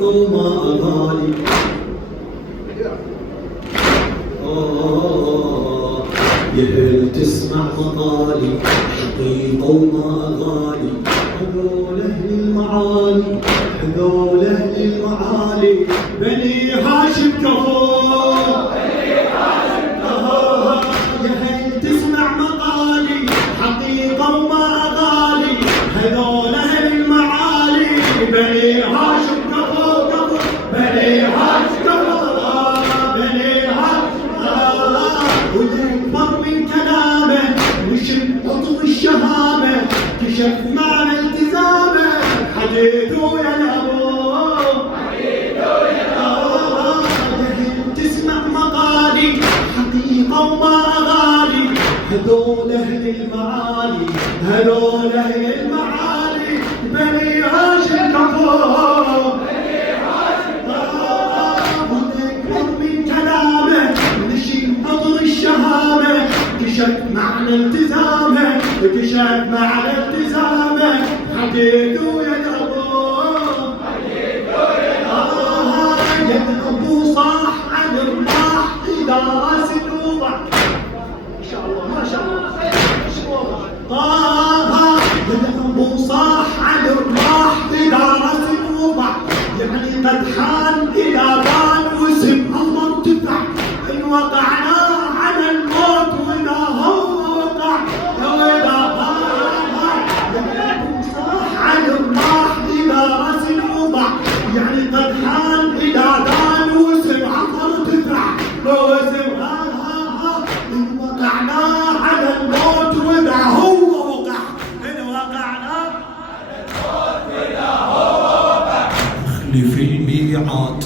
حقيقة وما أغالي. يهل تسمع مقالي حقيقة وما أغالي. هذول أهل المعالي، هذول أهل المعالي، بني هاشم كفور. يهل تسمع مقالي حقيقة وما أغالي. هذول أهل المعالي، بني هاشم كفور. بني هاشم كفور، بني هاشم والأكبر من كلامه وشدته الشهامة كشف معنى التزامه. حديثه يا الأبو، حديثه يا الأبو. تسمع مقالي حقيقة وما أغالي. هذول أهل المعالي، هذول أهل المعالي، بني هاشم كفور. بني هاشم كفور والأكبر من كلامه نشيل عطر الشهامة كشف معنى التزامه، كشف معنى التزامه. حديثه يا الأبو، حديثه يا الأبو. صاح عن الراح إذا راس الوضع. ما شاء الله ما شاء الله. يا الأبو صاح عن الراح إذا راس الوضع. يعني قد حان إلى بان واسم الله ارتفع. إن وقعنا على الموت وإذا هو وقع وإذا عن الراح إلى رأس الوضع. يعني قد حان إلى دان واسم عطر ارتفع. واسم إن وقعنا على الموت وإذا هو وقع. إن وقعنا على الموت وإذا هو وقع. أخلف الميعاد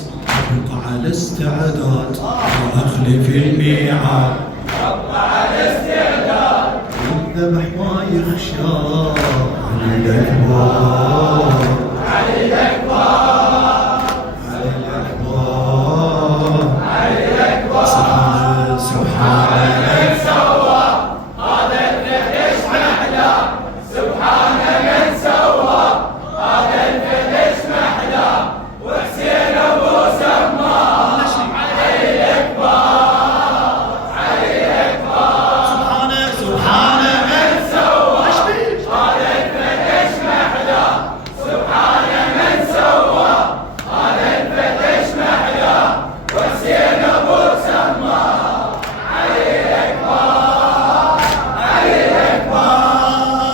أبقى على استعداد. وأخلف الميعاد أبقى على استعداد. والذبح ما يخشى على الأكبر، على الأكبر، على الأكبر، على الأكبر. سبحان